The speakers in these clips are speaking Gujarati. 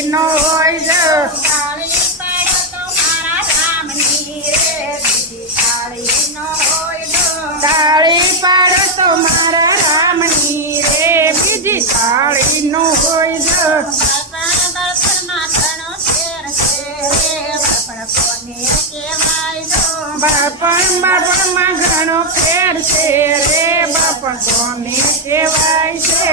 તાળી નો હોય જો તાળી પાડો તો મારા રામની રે બીજી તાળી નો હોય જો તાળી પાડો તો મારા રામની રે બીજી તાળી નો હોય જો બાળપણ ઘણો ફેર છે રે બાપણ કોને કહેવાય છે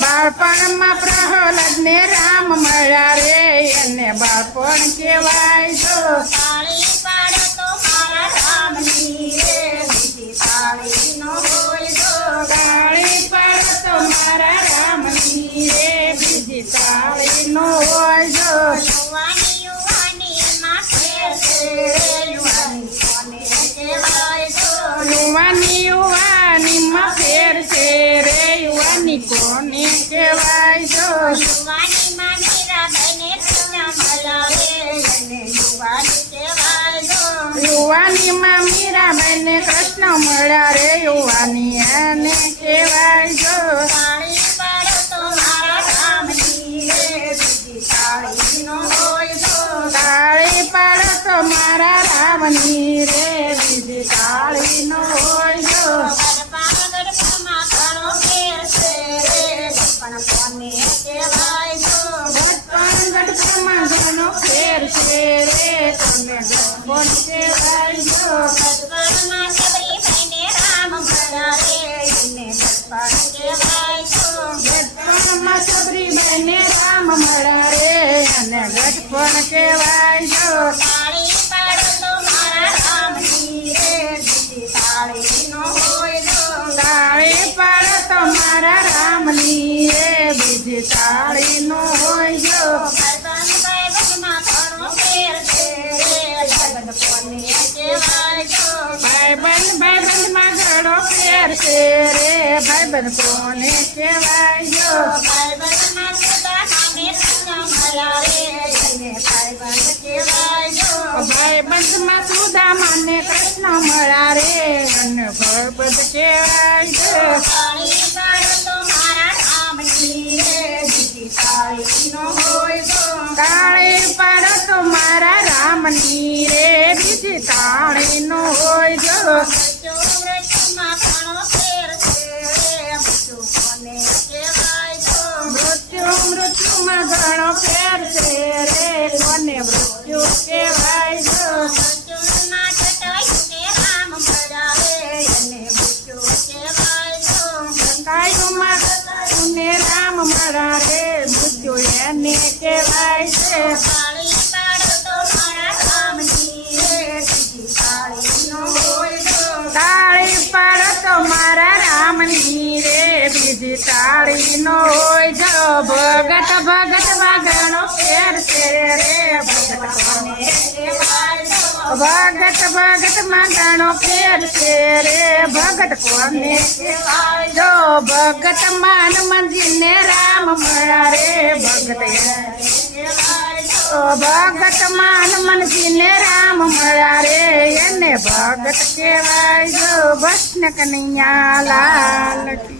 બાળપણમાં પ્રહલાદ ને રામ મળ્યા રે એને બાળપણ કહેવાય છે તાળી પાડો તો મારા રામની રે બીજી તાળી નો હોય જો તાળી પાડો તો મારા રામની રે બીજી તાળી નો હોય જો યુવાની યુવાનીમાં ફેર છે યુવાની કોને કહેવાય જો યુવાની યુવાનીમાં ફેર છે રે યુવાની કોને કહેવાય જો યુવાનીમાં મીરાબાઈને કૃષ્ણ મળાવે એને યુવાની કહેવાય જો યુવાનીમાં મીરાબાઈ ને કૃષ્ણ મળ્યા રે યુવાની એને કહેવાય જો તાળી પાડો તો મારા રામની રે બીજી તાળી નો હોય જો તાળી પાડો તો મારા રામની રે બીજી તાળી નો હોય જો ગડપણમાં ઘણો ફેર છે રે ગડપણ કોને કહેવાય જો ગઢપણમાં ઘણો ફેર છે રે તમે કોણ કહેવાય જો ગડપણમાં સબરીબાઈને રામ મળાવે એને ગડપણ કહેવાય જો ગઢપણમાં સબરીબાઈ ને રામ મળ્યા રે અને ગઢપણ કહેવાય જો તાળી પાડો તો મારા રામની રે બીજી તાળી નો હોય જો તાળી પાડો તો મારા રામની રે બીજી તાળી નો હોય જો ભાઈબંધમાં ઘણો ફેર છે રે ભાઈબંધ કોને કહેવાય જો ભાઈબંધમાં ઘણો ફેર છે રે ભાઈબંધ કોને કહેવાય જો ભાઈબંધમાં સુદામાને કૃષ્ણ મળાવે એને ભાઈબંધ કહેવાય જો ભાઈબંધમાં સુદામા ને કૃષ્ણ મળ્યા રે અને ભાઈબંધ કહેવાય જો તાળી પાડો તો મારા રામની રે બીજી તાળી નો હોય જો તાળી પાડો તો મારા રામની રે બીજી તાળી નો હોય જો મૃત્યુમાં ઘણો ફેર છે રે મૃત્યુ કોને કહેવાય જો મૃત્યુમાં ઘણો ફેર છે રે કોને મૃત્યુ કહેવાય જો મૃત્યુના ચટાઈને રામ મળાવે એને મૃત્યુ કહેવાય જો કાયુમાં ને રામ મળ્યા રે મૃત્યુ એને કહેવાય છે તાળી પાડો તો મારા રામની રે બીજી તાળી નો હોય જો તાળી પાડો તો મારા રામની રે બીજી તાળી નો હોય જો ભગત ભગતમાં ઘણો ફેર છે રે ભગત કોને કહેવાય જો ભગતમાં ઘણો ફેર છે રે ભગત કોને કહેવાય જો ભગત માન મંદિર ને રામ મળ્યા રે ભગત કહેવાય જો ભગત માન મંદિર ને રામ મળ્યા રે એને ભગત કહેવાય જો વૈષ્ણવ કનૈયા લાલ કી